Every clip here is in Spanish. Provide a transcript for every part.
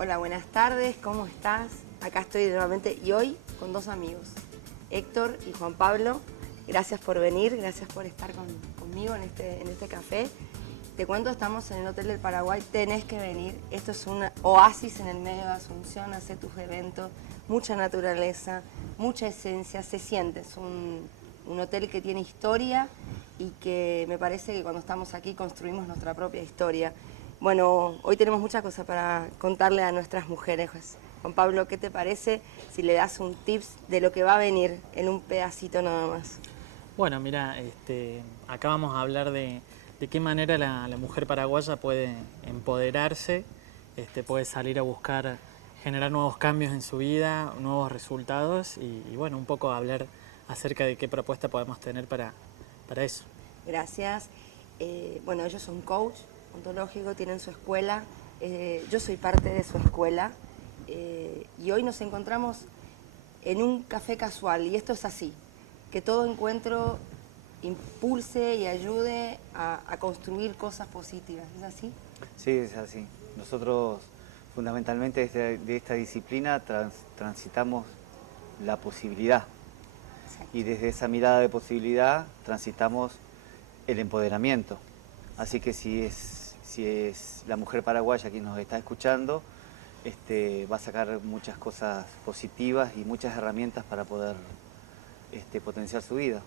Hola, buenas tardes, ¿cómo estás? Acá estoy nuevamente y hoy con dos amigos, Héctor y Juan Pablo. Gracias por venir, gracias por estar conmigo en este café. Te cuento, estamos en el Hotel del Paraguay, tenés que venir. Esto es un oasis en el medio de Asunción, hace tus eventos, mucha naturaleza, mucha esencia, se siente. Es un hotel que tiene historia y que me parece que cuando estamos aquí construimos nuestra propia historia. Bueno, hoy tenemos muchas cosas para contarle a nuestras mujeres. Juan Pablo, ¿qué te parece si le das un tips de lo que va a venir en un pedacito nada más? Bueno, mira, acá vamos a hablar de qué manera la mujer paraguaya puede empoderarse, puede salir a buscar, generar nuevos cambios en su vida, nuevos resultados y bueno, un poco hablar acerca de qué propuesta podemos tener para eso. Gracias. Bueno, ellos son coach ontológico, tienen su escuela. Yo soy parte de su escuela y hoy nos encontramos en un café casual y esto es así, que todo encuentro impulse y ayude a construir cosas positivas. ¿Es así? Sí, es así. Nosotros fundamentalmente de esta disciplina transitamos la posibilidad Exacto. y desde esa mirada de posibilidad transitamos el empoderamiento. Así que si es la mujer paraguaya quien nos está escuchando, va a sacar muchas cosas positivas y muchas herramientas para poder potenciar su vida.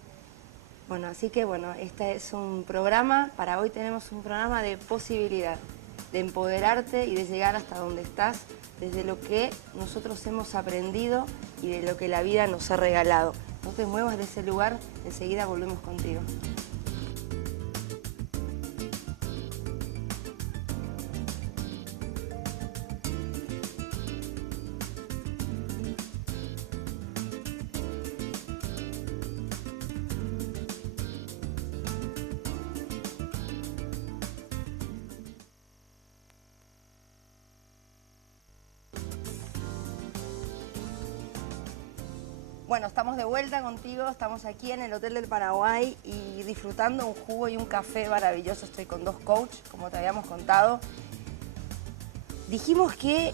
Bueno, así que bueno, este es un programa, para hoy tenemos un programa de posibilidad, de empoderarte y de llegar hasta donde estás, desde lo que nosotros hemos aprendido y de lo que la vida nos ha regalado. No te muevas de ese lugar, enseguida volvemos contigo. Bueno, estamos de vuelta contigo, estamos aquí en el Hotel del Paraguay y disfrutando un jugo y un café maravilloso. Estoy con dos coaches, como te habíamos contado. Dijimos que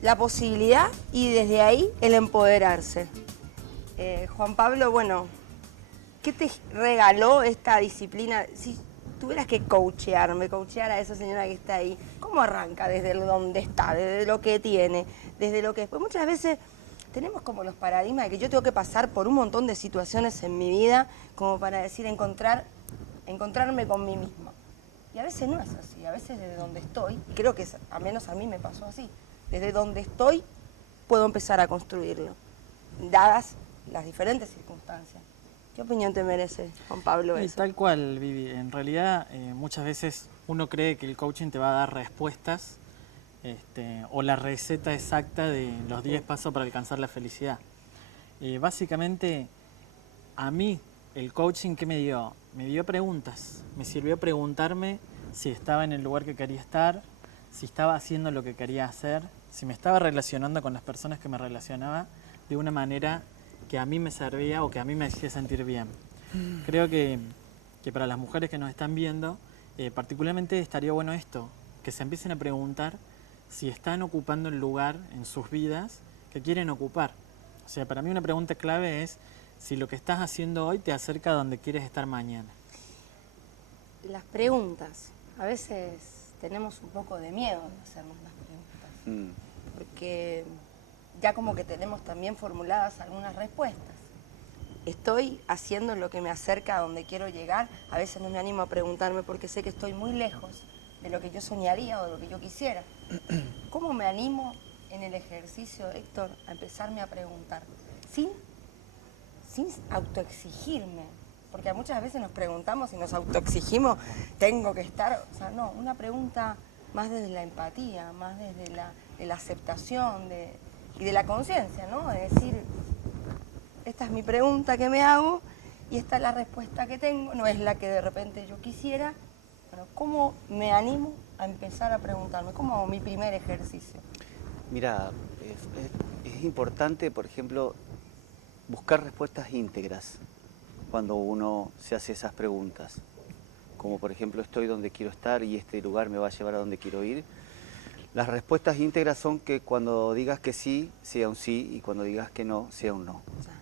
la posibilidad y desde ahí el empoderarse. Juan Pablo, bueno, ¿qué te regaló esta disciplina? Si tuvieras que coachear a esa señora que está ahí, ¿cómo arranca? Desde donde está, desde lo que tiene, desde lo que es. Pues muchas veces tenemos como los paradigmas de que yo tengo que pasar por un montón de situaciones en mi vida como para decir encontrarme con mí misma. Y a veces no es así, a veces desde donde estoy, y creo que al menos a mí me pasó así, desde donde estoy puedo empezar a construirlo, dadas las diferentes circunstancias. ¿Qué opinión te merece, Juan Pablo, Y eso? tal cual, Vivi. En realidad, muchas veces uno cree que el coaching te va a dar respuestas o la receta exacta de los 10 pasos para alcanzar la felicidad. Básicamente, a mí, el coaching, ¿qué me dio? Me dio preguntas. Me sirvió preguntarme si estaba en el lugar que quería estar, si estaba haciendo lo que quería hacer, si me estaba relacionando con las personas que me relacionaba de una manera que a mí me servía o que a mí me hacía sentir bien. Creo que para las mujeres que nos están viendo, particularmente estaría bueno esto, que se empiecen a preguntar si están ocupando el lugar en sus vidas que quieren ocupar. O sea, para mí una pregunta clave es si lo que estás haciendo hoy te acerca a donde quieres estar mañana. Las preguntas. A veces tenemos un poco de miedo de hacernos las preguntas, porque ya como que tenemos también formuladas algunas respuestas. ¿Estoy haciendo lo que me acerca a donde quiero llegar? A veces no me animo a preguntarme porque sé que estoy muy lejos de lo que yo soñaría o de lo que yo quisiera. ¿Cómo me animo en el ejercicio, Héctor, a empezarme a preguntar? Sin autoexigirme, porque muchas veces nos preguntamos y nos autoexigimos, tengo que estar, o sea, no, una pregunta más desde la empatía, más desde la aceptación y de la conciencia, ¿no? De decir, esta es mi pregunta que me hago y esta es la respuesta que tengo, no es la que de repente yo quisiera. Bueno, ¿cómo me animo a empezar a preguntarme? ¿Cómo hago mi primer ejercicio? Mira, es importante, por ejemplo, buscar respuestas íntegras cuando uno se hace esas preguntas. Como por ejemplo, estoy donde quiero estar y este lugar me va a llevar a donde quiero ir. Las respuestas íntegras son que cuando digas que sí, sea un sí, y cuando digas que no, sea un no. O sea,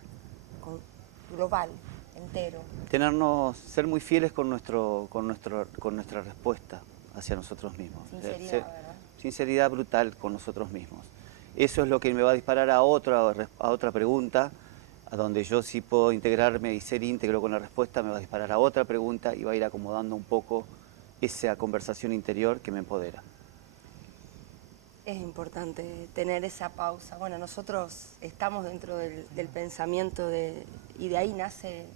global, entero. Ser muy fieles con nuestra respuesta hacia nosotros mismos. Sinceridad, ¿verdad? Sinceridad brutal con nosotros mismos. Eso es lo que me va a disparar a otra pregunta, a donde yo sí puedo integrarme y ser íntegro con la respuesta, me va a disparar a otra pregunta y va a ir acomodando un poco esa conversación interior que me empodera. Es importante tener esa pausa. Bueno, nosotros estamos dentro del pensamiento y de ahí nace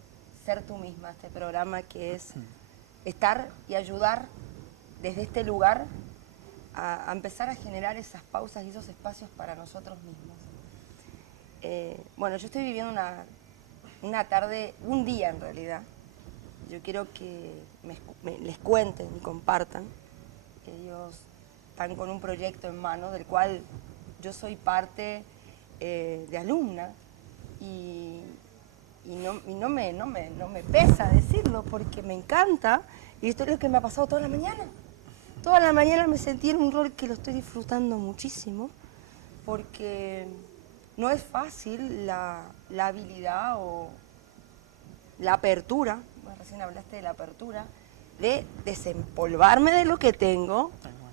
Ser Tú Misma, este programa que es estar y ayudar desde este lugar a empezar a generar esas pausas y esos espacios para nosotros mismos. Bueno, yo estoy viviendo una tarde, un día en realidad. Yo quiero que les cuenten y compartan. Ellos están con un proyecto en mano del cual yo soy parte de alumna y no me pesa decirlo porque me encanta y esto es lo que me ha pasado toda la mañana. Toda la mañana me sentí en un rol que lo estoy disfrutando muchísimo porque no es fácil la habilidad o la apertura, bueno, recién hablaste de la apertura, de desempolvarme de lo que tengo,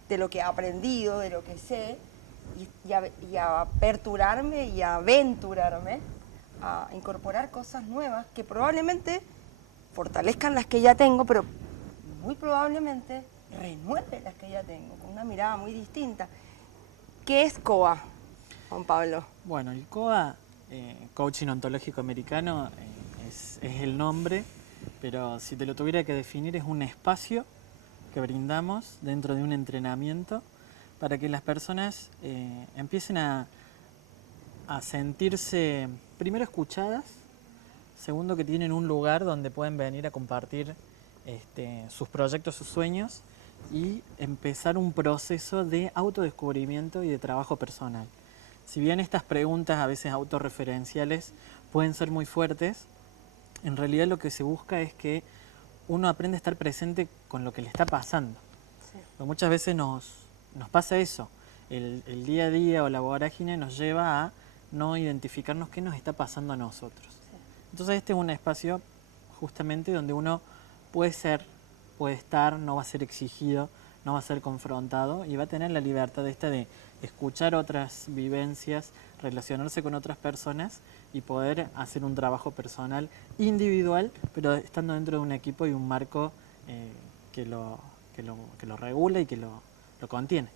de lo que he aprendido, de lo que sé, y a aperturarme y a aventurarme a incorporar cosas nuevas que probablemente fortalezcan las que ya tengo, pero muy probablemente renueve las que ya tengo, con una mirada muy distinta. ¿Qué es COA, Juan Pablo? Bueno, el COA, Coaching Ontológico Americano, es el nombre, pero si te lo tuviera que definir es un espacio que brindamos dentro de un entrenamiento para que las personas empiecen a sentirse, primero, escuchadas, segundo, que tienen un lugar donde pueden venir a compartir sus proyectos, sus sueños y empezar un proceso de autodescubrimiento y de trabajo personal. Si bien estas preguntas a veces autorreferenciales pueden ser muy fuertes, en realidad lo que se busca es que uno aprende a estar presente con lo que le está pasando. Sí. Porque muchas veces nos pasa eso. El día a día o la vorágine nos lleva a no identificarnos qué nos está pasando a nosotros. Sí. Entonces este es un espacio justamente donde uno puede ser, puede estar, no va a ser exigido, no va a ser confrontado y va a tener la libertad de escuchar otras vivencias, relacionarse con otras personas y poder hacer un trabajo personal individual, pero estando dentro de un equipo y un marco que lo regula y que lo contiene.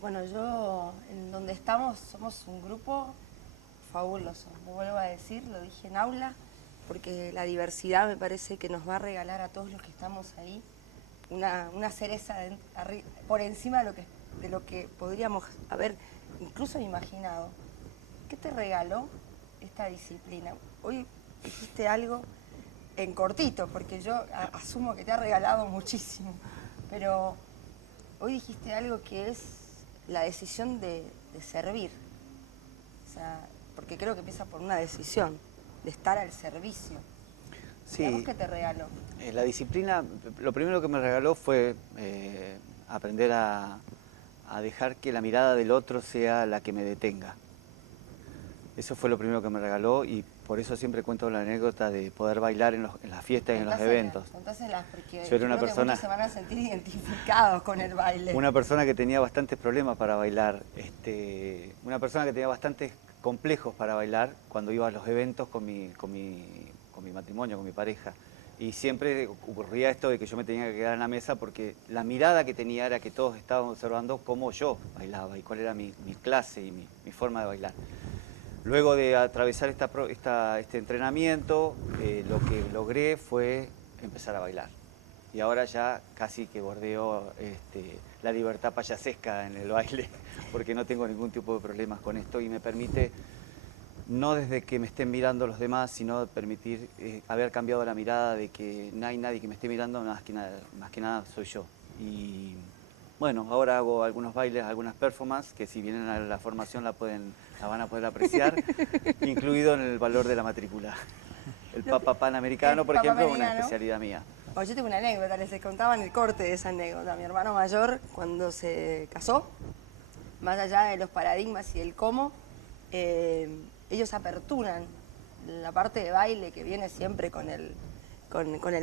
Bueno, yo en donde estamos somos un grupo fabuloso, lo vuelvo a decir, lo dije en aula, porque la diversidad me parece que nos va a regalar a todos los que estamos ahí una cereza por encima de lo que podríamos haber incluso imaginado. ¿Qué te regaló esta disciplina? Hoy dijiste algo en cortito, porque yo asumo que te ha regalado muchísimo, pero hoy dijiste algo que es la decisión de servir. O sea, porque creo que empieza por una decisión de estar al servicio. Sí. ¿Y a vos qué te regaló? La disciplina, lo primero que me regaló fue aprender a dejar que la mirada del otro sea la que me detenga. Eso fue lo primero que me regaló y por eso siempre cuento la anécdota de poder bailar en las fiestas y en los eventos. Contáselas, porque yo era una persona, que muchos se van a sentir identificados con el baile. Una persona que tenía bastantes problemas para bailar, una persona que tenía bastantes complejos para bailar cuando iba a los eventos con mi matrimonio, con mi pareja. Y siempre ocurría esto de que yo me tenía que quedar en la mesa porque la mirada que tenía era que todos estaban observando cómo yo bailaba y cuál era mi clase y mi forma de bailar. Luego de atravesar este entrenamiento, lo que logré fue empezar a bailar. Y ahora ya casi que bordeo la libertad payasesca en el baile, porque no tengo ningún tipo de problemas con esto y me permite, no desde que me estén mirando los demás, sino permitir haber cambiado la mirada de que no hay nadie que me esté mirando, más que nada soy yo. Y bueno, ahora hago algunos bailes, algunas performances, que si vienen a la formación la van a poder apreciar, incluido en el valor de la matrícula. El Papa Panamericano, por ejemplo, es una especialidad mía. Bueno, yo tengo una anécdota, les contaba en el corte de esa anécdota. Mi hermano mayor, cuando se casó, más allá de los paradigmas y el cómo, ellos aperturan la parte de baile que viene siempre con el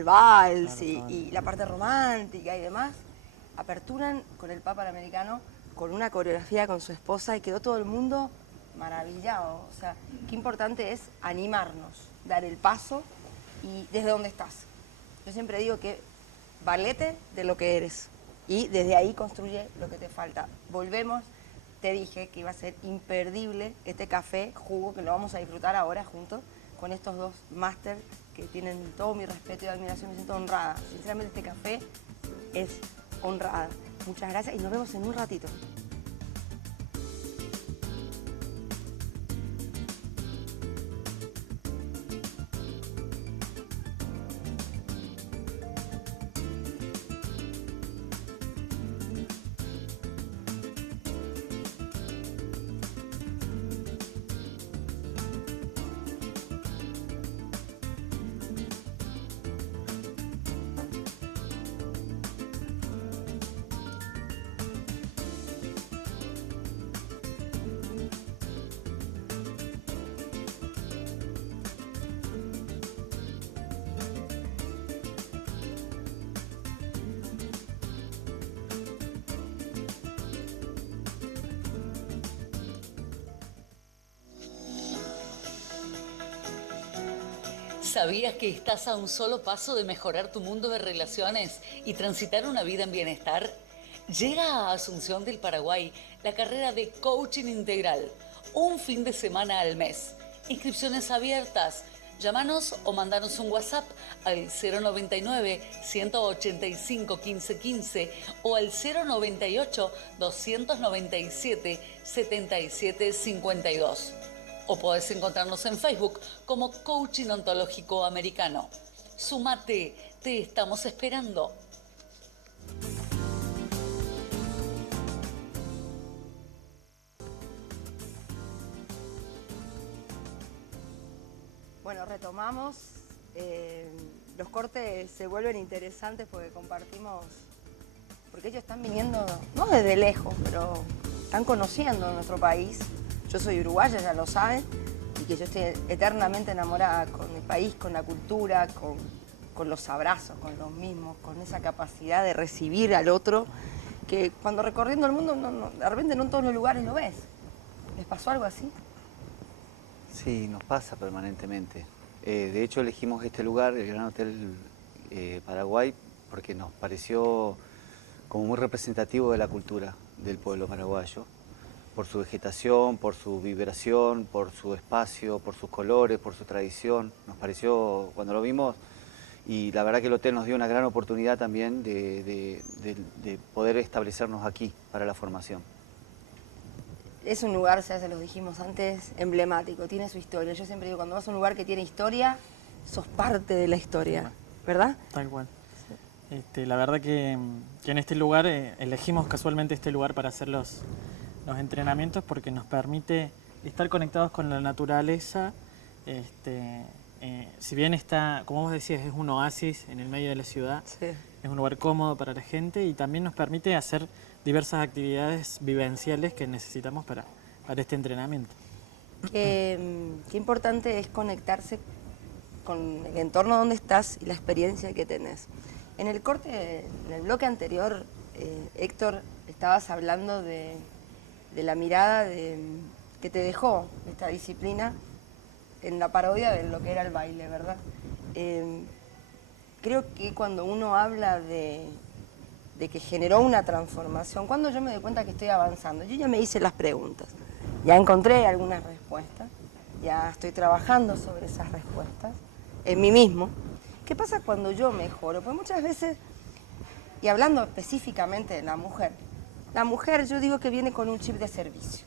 vals y la parte romántica y demás, aperturan con el Papa americano con una coreografía con su esposa y quedó todo el mundo maravillado. O sea, qué importante es animarnos, dar el paso y desde dónde estás. Yo siempre digo que valete de lo que eres y desde ahí construye lo que te falta. Volvemos, te dije que iba a ser imperdible este café, jugo, que lo vamos a disfrutar ahora juntos con estos dos máster que tienen todo mi respeto y admiración, me siento honrada. Sinceramente este café es honrada. Muchas gracias y nos vemos en un ratito. ¿Sabías que estás a un solo paso de mejorar tu mundo de relaciones y transitar una vida en bienestar? Llega a Asunción del Paraguay la carrera de Coaching Integral, un fin de semana al mes. Inscripciones abiertas. Llámanos o mandanos un WhatsApp al 099-185-1515 o al 098-297-7752. O podés encontrarnos en Facebook como Coaching Ontológico Americano. Súmate, te estamos esperando. Bueno, retomamos. Los cortes se vuelven interesantes porque compartimos, porque ellos están viniendo, no desde lejos, pero están conociendo nuestro país. Yo soy uruguaya, ya lo saben, y que yo estoy eternamente enamorada con el país, con la cultura, con los abrazos, con los mismos, con esa capacidad de recibir al otro, que cuando recorriendo el mundo, de repente no en todos los lugares lo ves. ¿Les pasó algo así? Sí, nos pasa permanentemente. De hecho, elegimos este lugar, el Gran Hotel Paraguay, porque nos pareció como muy representativo de la cultura del pueblo paraguayo, por su vegetación, por su vibración, por su espacio, por sus colores, por su tradición. Nos pareció, cuando lo vimos, y la verdad que el hotel nos dio una gran oportunidad también de poder establecernos aquí para la formación. Es un lugar, ya se los dijimos antes, emblemático, tiene su historia. Yo siempre digo, cuando vas a un lugar que tiene historia, sos parte de la historia, ¿verdad? Tal cual. Sí. La verdad que en este lugar, elegimos casualmente este lugar para hacer los entrenamientos porque nos permite estar conectados con la naturaleza. Si bien está, como vos decías, es un oasis en el medio de la ciudad, sí. Es un lugar cómodo para la gente y también nos permite hacer diversas actividades vivenciales que necesitamos para este entrenamiento. Qué importante es conectarse con el entorno donde estás y la experiencia que tenés. En el corte, en el bloque anterior, Héctor, estabas hablando de la mirada que te dejó esta disciplina en la parodia de lo que era el baile, ¿verdad? Creo que cuando uno habla de que generó una transformación, cuando yo me doy cuenta que estoy avanzando, yo ya me hice las preguntas, ya encontré algunas respuestas, ya estoy trabajando sobre esas respuestas en mí mismo. ¿Qué pasa cuando yo mejoro? Pues muchas veces, y hablando específicamente de la mujer yo digo que viene con un chip de servicio,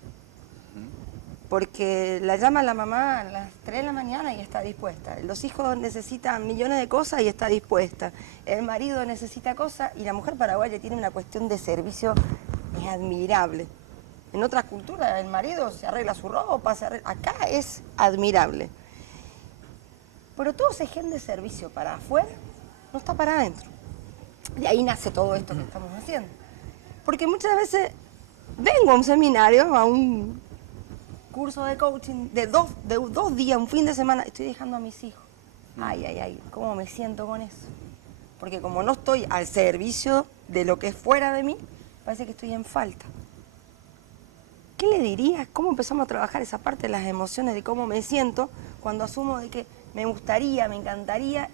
porque la llama la mamá a las 3 de la mañana y está dispuesta, los hijos necesitan millones de cosas y está dispuesta, el marido necesita cosas y la mujer paraguaya tiene una cuestión de servicio es admirable. En otras culturas el marido se arregla su ropa, acá es admirable. Pero todos ejen de servicio para afuera, no está para adentro. De ahí nace todo esto que estamos haciendo. Porque muchas veces vengo a un seminario, a un curso de coaching de dos días, un fin de semana, estoy dejando a mis hijos. Ay, ¿cómo me siento con eso? Porque como no estoy al servicio de lo que es fuera de mí, parece que estoy en falta. ¿Qué le dirías? ¿Cómo empezamos a trabajar esa parte de las emociones, de cómo me siento cuando asumo de que me gustaría, me encantaría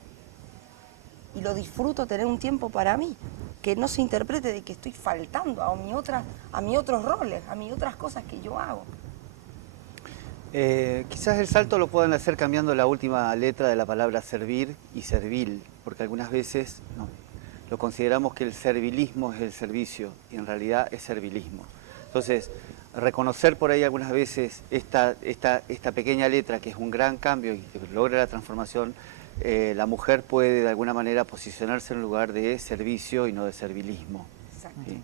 y lo disfruto tener un tiempo para mí? Que no se interprete de que estoy faltando a mis otros roles, a mis otras cosas que yo hago. Quizás el salto lo puedan hacer cambiando la última letra de la palabra servir y servil, porque algunas veces no, lo consideramos que el servilismo es el servicio y en realidad es servilismo. Entonces, reconocer por ahí algunas veces esta pequeña letra que es un gran cambio y que logra la transformación, la mujer puede de alguna manera posicionarse en un lugar de servicio y no de servilismo. ¿Sí?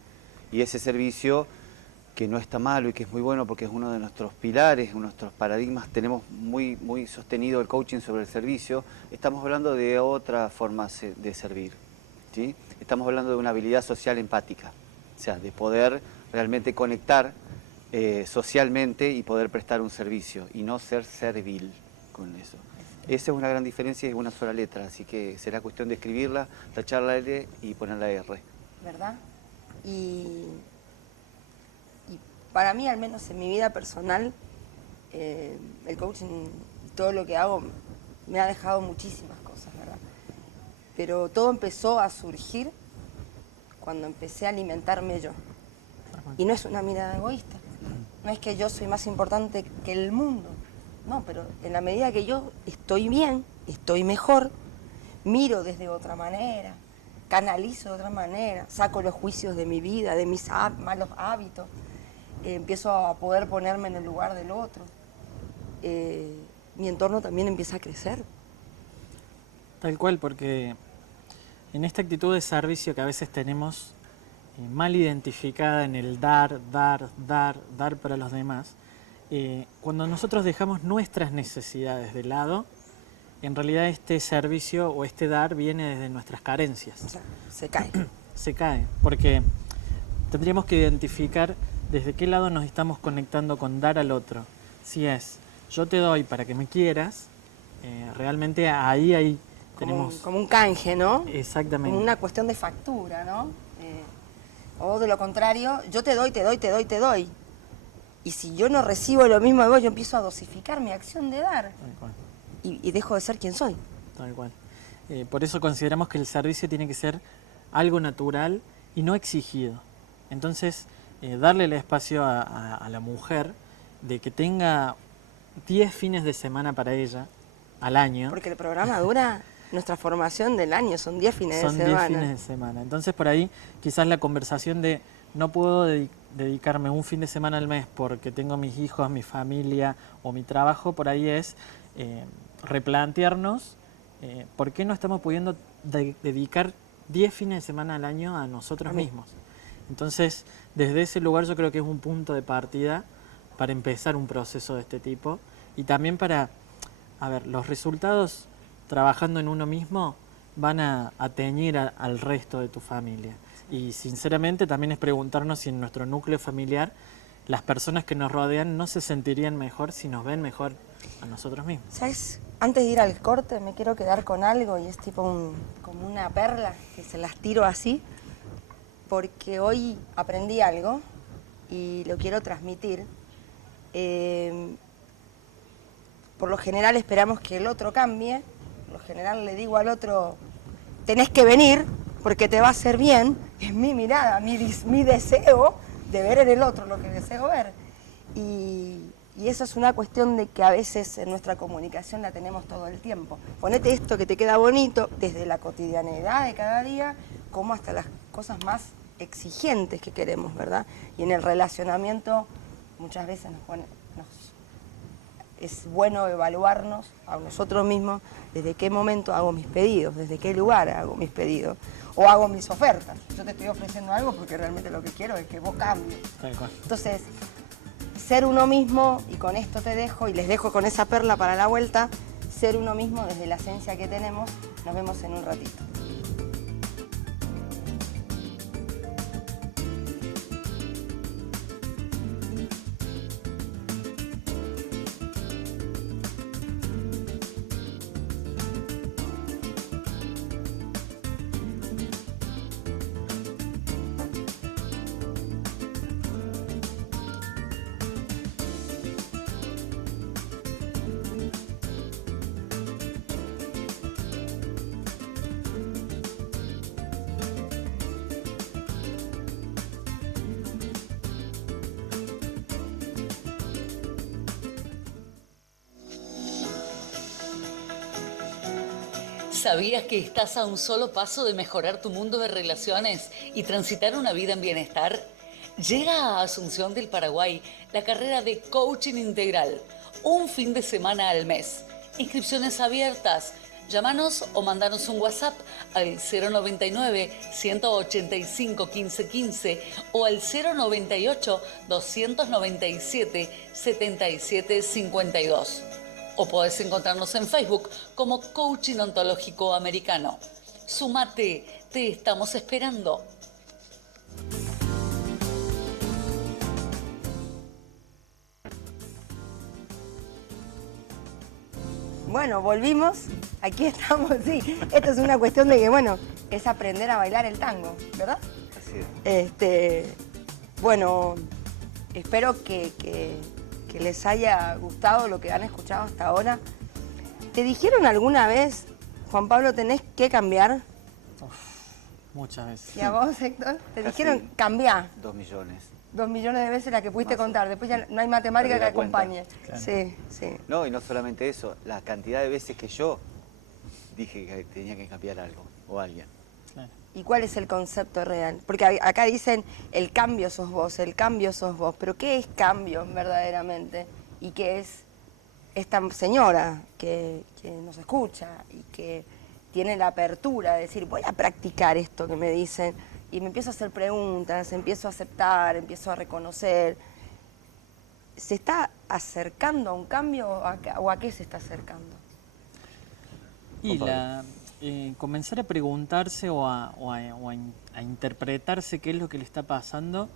Y ese servicio que no está malo y que es muy bueno porque es uno de nuestros pilares, nuestros paradigmas, tenemos muy sostenido el coaching sobre el servicio, estamos hablando de otra forma de servir, ¿sí? Estamos hablando de una habilidad social empática, o sea, de poder realmente conectar socialmente y poder prestar un servicio y no ser servil con eso. Esa es una gran diferencia y es una sola letra, así que será cuestión de escribirla, tachar la L y poner la R. ¿Verdad? Y para mí, al menos en mi vida personal, el coaching, todo lo que hago, me ha dejado muchísimas cosas, ¿verdad? Pero todo empezó a surgir cuando empecé a alimentarme yo. Y no es una mirada egoísta, no es que yo soy más importante que el mundo, no, pero en la medida que yo estoy bien, estoy mejor, miro desde otra manera, canalizo de otra manera, saco los juicios de mi vida, de mis malos hábitos, empiezo a poder ponerme en el lugar del otro. Mi entorno también empieza a crecer. Tal cual, porque en esta actitud de servicio que a veces tenemos mal identificada en el dar para los demás, cuando nosotros dejamos nuestras necesidades de lado, en realidad este servicio o este dar viene desde nuestras carencias. O sea, se cae. Se cae, porque tendríamos que identificar desde qué lado nos estamos conectando con dar al otro. Si es, yo te doy para que me quieras, realmente ahí tenemos... Como un canje, ¿no? Exactamente. Como una cuestión de factura, ¿no? O de lo contrario, yo te doy. Y si yo no recibo lo mismo de vos, yo empiezo a dosificar mi acción de dar. Tal cual. Y dejo de ser quien soy. Tal cual. Por eso consideramos que el servicio tiene que ser algo natural y no exigido. Entonces, darle el espacio a la mujer de que tenga 10 fines de semana para ella al año. Porque el programa dura, nuestra formación del año, son 10 fines de semana. Son 10 fines de semana. Entonces, por ahí, quizás la conversación de no puedo dedicarme un fin de semana al mes porque tengo mis hijos, mi familia o mi trabajo, por ahí es replantearnos por qué no estamos pudiendo dedicar 10 fines de semana al año a nosotros mismos. Entonces, desde ese lugar yo creo que es un punto de partida para empezar un proceso de este tipo y también para, los resultados trabajando en uno mismo van a teñir al resto de tu familia. Y sinceramente también es preguntarnos si en nuestro núcleo familiar las personas que nos rodean no se sentirían mejor si nos ven mejor a nosotros mismos. ¿Sabes? Antes de ir al corte me quiero quedar con algo y es tipo como una perla que se las tiro así, porque hoy aprendí algo y lo quiero transmitir. Por lo general esperamos que el otro cambie, por lo general le digo al otro, tenés que venir porque te va a hacer bien. Es mi mirada, mi deseo de ver en el otro lo que deseo ver. Y eso es una cuestión de que a veces en nuestra comunicación la tenemos todo el tiempo. Ponete esto que te queda bonito, desde la cotidianidad de cada día, como hasta las cosas más exigentes que queremos, ¿verdad? Y en el relacionamiento muchas veces es bueno evaluarnos a nosotros mismos desde qué momento hago mis pedidos, desde qué lugar hago mis pedidos o hago mis ofertas. Yo te estoy ofreciendo algo porque realmente lo que quiero es que vos cambies. Entonces, ser uno mismo, y con esto te dejo y les dejo con esa perla para la vuelta, ser uno mismo desde la esencia que tenemos. Nos vemos en un ratito. ¿Sabías que estás a un solo paso de mejorar tu mundo de relaciones y transitar una vida en bienestar? Llega a Asunción del Paraguay la carrera de Coaching Integral, un fin de semana al mes. Inscripciones abiertas. Llámanos o mandanos un WhatsApp al 099-185-1515 o al 098-297-7752. O podés encontrarnos en Facebook como Coaching Ontológico Americano. Súmate, te estamos esperando. Bueno, volvimos. Aquí estamos, sí. Esto es una cuestión de que, bueno, es aprender a bailar el tango, ¿verdad? Así es. Bueno, espero que les haya gustado lo que han escuchado hasta ahora. ¿Te dijeron alguna vez, Juan Pablo, tenés que cambiar? Muchas veces. ¿Y a vos, Héctor? Te Casi dijeron cambiar 2 millones. 2 millones de veces la que pudiste Más o contar. Después ya no hay matemática que Perdí la cuenta. acompañe. Claro. Sí, sí. No, y no solamente eso, la cantidad de veces que yo dije que tenía que cambiar algo o alguien. Claro. ¿Y cuál es el concepto real? Porque acá dicen, el cambio sos vos, pero ¿qué es cambio verdaderamente? ¿Y qué es esta señora que nos escucha y que tiene la apertura de decir, voy a practicar esto que me dicen, y me empiezo a hacer preguntas, empiezo a aceptar, empiezo a reconocer? ¿Se está acercando a un cambio o a qué se está acercando? Y comenzar a preguntarse o a interpretarse qué es lo que le está pasando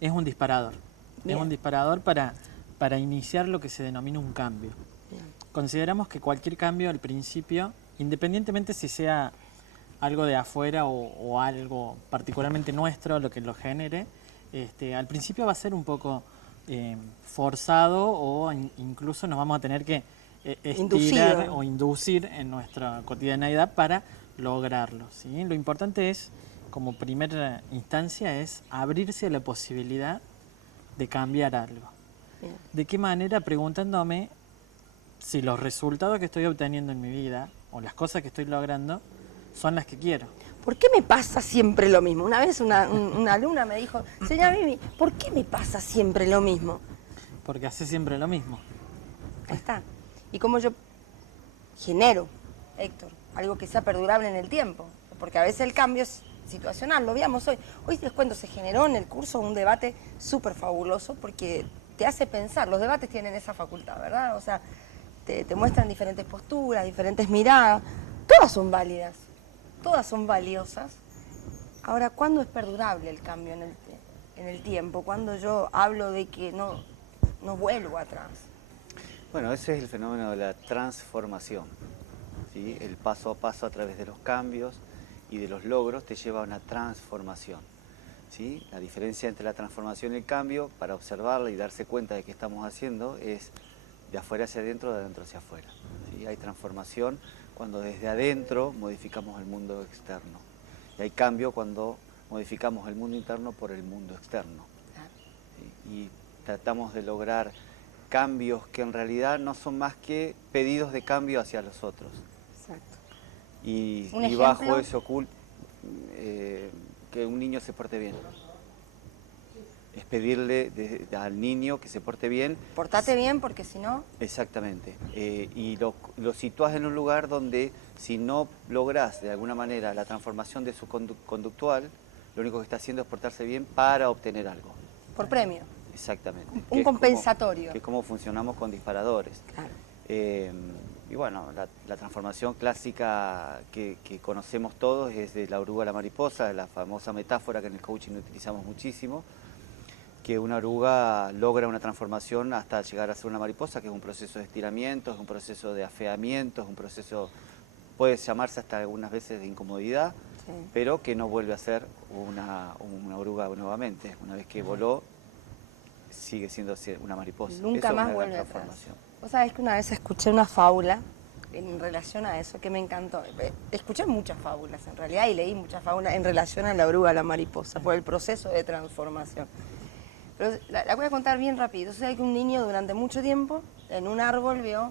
es un disparador. Bien. Es un disparador para iniciar lo que se denomina un cambio. Bien. Consideramos que cualquier cambio al principio, independientemente si sea algo de afuera o algo particularmente nuestro lo que lo genere, al principio va a ser un poco forzado o incluso nos vamos a tener que estirar o inducir en nuestra cotidianeidad para lograrlo, ¿sí? Lo importante es, como primera instancia, es abrirse a la posibilidad de cambiar algo. Bien. ¿De qué manera? Preguntándome si los resultados que estoy obteniendo en mi vida o las cosas que estoy logrando son las que quiero. ¿Por qué me pasa siempre lo mismo? Una vez una alumna me dijo, señora Mimi, ¿por qué me pasa siempre lo mismo? Porque hace siempre lo mismo. Ahí está. Y cómo yo genero, Héctor, algo que sea perdurable en el tiempo. Porque a veces el cambio es situacional, lo veíamos hoy. Hoy les cuento, se generó en el curso un debate súper fabuloso porque te hace pensar. Los debates tienen esa facultad, ¿verdad? O sea, te muestran diferentes posturas, diferentes miradas. Todas son válidas, todas son valiosas. Ahora, ¿cuándo es perdurable el cambio en el tiempo? ¿Cuándo yo hablo de que no vuelvo atrás? Bueno, ese es el fenómeno de la transformación, ¿sí? El paso a paso a través de los cambios y de los logros te lleva a una transformación, ¿sí? La diferencia entre la transformación y el cambio, para observarla y darse cuenta de qué estamos haciendo, es de afuera hacia adentro, de adentro hacia afuera, ¿sí? Hay transformación cuando desde adentro modificamos el mundo externo. Y hay cambio cuando modificamos el mundo interno por el mundo externo. ¿Sí? Y tratamos de lograr cambios que en realidad no son más que pedidos de cambio hacia los otros. Exacto. Y ¿Un ejemplo? bajo eso oculto que un niño se porte bien. Es pedirle al niño que se porte bien. Portate bien porque si no... Exactamente. Y lo situás en un lugar donde si no lográs de alguna manera la transformación de su conductual, lo único que está haciendo es portarse bien para obtener algo. Por premio. Exactamente. Un compensatorio. Que es como funcionamos con disparadores. Claro. Y bueno, la transformación clásica que conocemos todos es de la oruga a la mariposa, la famosa metáfora que en el coaching utilizamos muchísimo, que una oruga logra una transformación hasta llegar a ser una mariposa, que es un proceso de estiramiento, es un proceso de afeamiento, es un proceso, puede llamarse hasta algunas veces de incomodidad, Sí. pero que no vuelve a ser una oruga nuevamente. Una vez que voló, sigue siendo una mariposa. Nunca Eso más es una vuelve gran a ser. transformación. Vos sabés que una vez escuché una fábula en relación a eso que me encantó. Escuché muchas fábulas en realidad y leí muchas fábulas en relación a la oruga, a la mariposa, por el proceso de transformación. Pero la voy a contar bien rápido. O sea, que un niño durante mucho tiempo en un árbol vio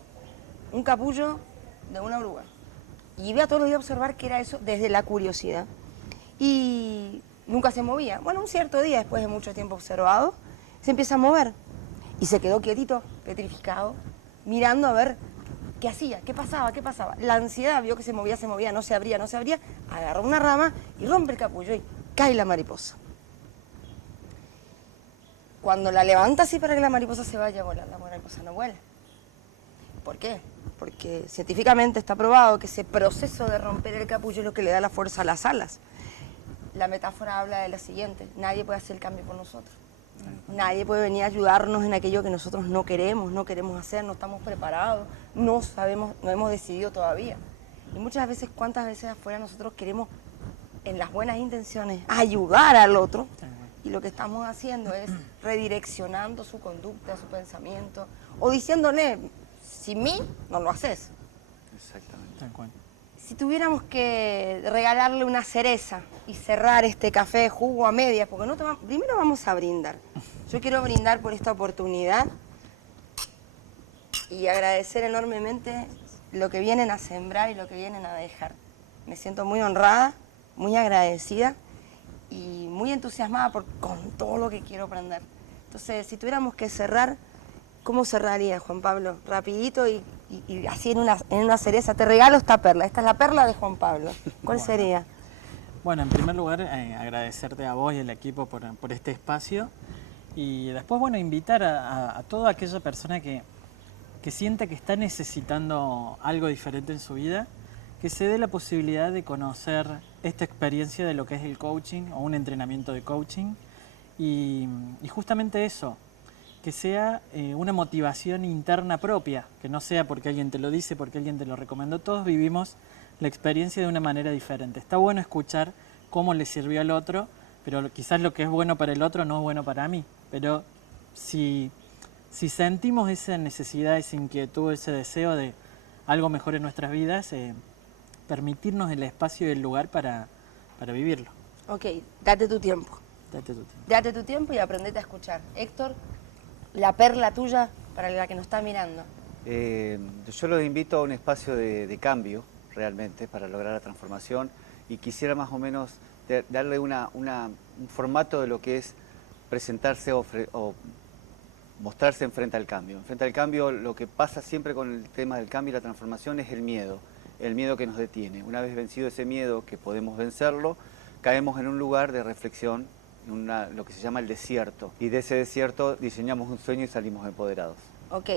un capullo de una oruga. Y iba todos los días a observar qué era eso desde la curiosidad. Y nunca se movía. Bueno, un cierto día, después de mucho tiempo observado, se empieza a mover. Y se quedó quietito, petrificado, mirando a ver qué hacía, qué pasaba, qué pasaba. La ansiedad vio que se movía, no se abría, agarró una rama y rompe el capullo y cae la mariposa. Cuando la levanta así para que la mariposa se vaya a volar, la mariposa no vuela. ¿Por qué? Porque científicamente está probado que ese proceso de romper el capullo es lo que le da la fuerza a las alas. La metáfora habla de lo siguiente: nadie puede hacer el cambio por nosotros. Nadie puede venir a ayudarnos en aquello que nosotros no queremos hacer, no estamos preparados, no sabemos, no hemos decidido todavía. Y muchas veces, ¿cuántas veces afuera nosotros queremos, en las buenas intenciones, ayudar al otro? Y lo que estamos haciendo es redireccionando su conducta, su pensamiento, o diciéndole, sin mí, no lo haces. Exactamente. Tal cual. Si tuviéramos que regalarle una cereza y cerrar este café de jugo a medias, porque no tomamos, primero vamos a brindar. Yo quiero brindar por esta oportunidad y agradecer enormemente lo que vienen a sembrar y lo que vienen a dejar. Me siento muy honrada, muy agradecida y muy entusiasmada con todo lo que quiero aprender. Entonces, si tuviéramos que cerrar, ¿cómo cerraría, Juan Pablo? Rapidito y así en una cereza. Te regalo esta perla. Esta es la perla de Juan Pablo. ¿Cuál sería? Bueno, en primer lugar, agradecerte a vos y al equipo por este espacio. Y después, bueno, invitar a toda aquella persona que siente que está necesitando algo diferente en su vida, que se dé la posibilidad de conocer esta experiencia de lo que es el coaching o un entrenamiento de coaching. Y justamente eso, que sea una motivación interna propia, que no sea porque alguien te lo dice, porque alguien te lo recomendó. Todos vivimos la experiencia de una manera diferente. Está bueno escuchar cómo le sirvió al otro, pero quizás lo que es bueno para el otro no es bueno para mí. Pero si sentimos esa necesidad, esa inquietud, ese deseo de algo mejor en nuestras vidas, permitirnos el espacio y el lugar para vivirlo. Ok, date tu tiempo. Date tu tiempo. Date tu tiempo y aprendete a escuchar. Héctor, la perla tuya para la que nos está mirando. Yo los invito a un espacio de cambio, realmente, para lograr la transformación, y quisiera más o menos darle un formato de lo que es presentarse o mostrarse enfrente al cambio. Enfrente al cambio, lo que pasa siempre con el tema del cambio y la transformación es el miedo que nos detiene. Una vez vencido ese miedo, que podemos vencerlo, caemos en un lugar de reflexión, lo que se llama el desierto, y de ese desierto diseñamos un sueño y salimos empoderados. Ok,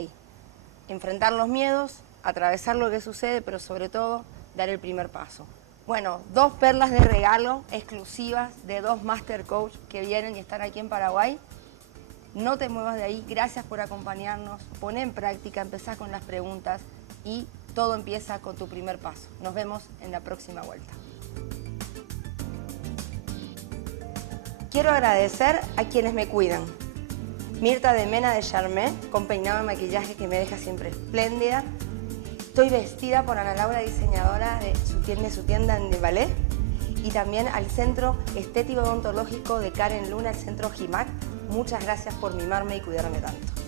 enfrentar los miedos, atravesar lo que sucede, pero sobre todo dar el primer paso. Bueno, 2 perlas de regalo exclusivas de 2 Master Coach que vienen y están aquí en Paraguay. No te muevas de ahí, gracias por acompañarnos, pon en práctica, empezá con las preguntas y todo empieza con tu primer paso. Nos vemos en la próxima vuelta. Quiero agradecer a quienes me cuidan. Mirta de Mena de Charmé, con peinado y maquillaje que me deja siempre espléndida. Estoy vestida por Ana Laura, diseñadora de su tienda en el ballet. Y también al Centro Estético Odontológico de Karen Luna, el Centro GIMAC. Muchas gracias por mimarme y cuidarme tanto.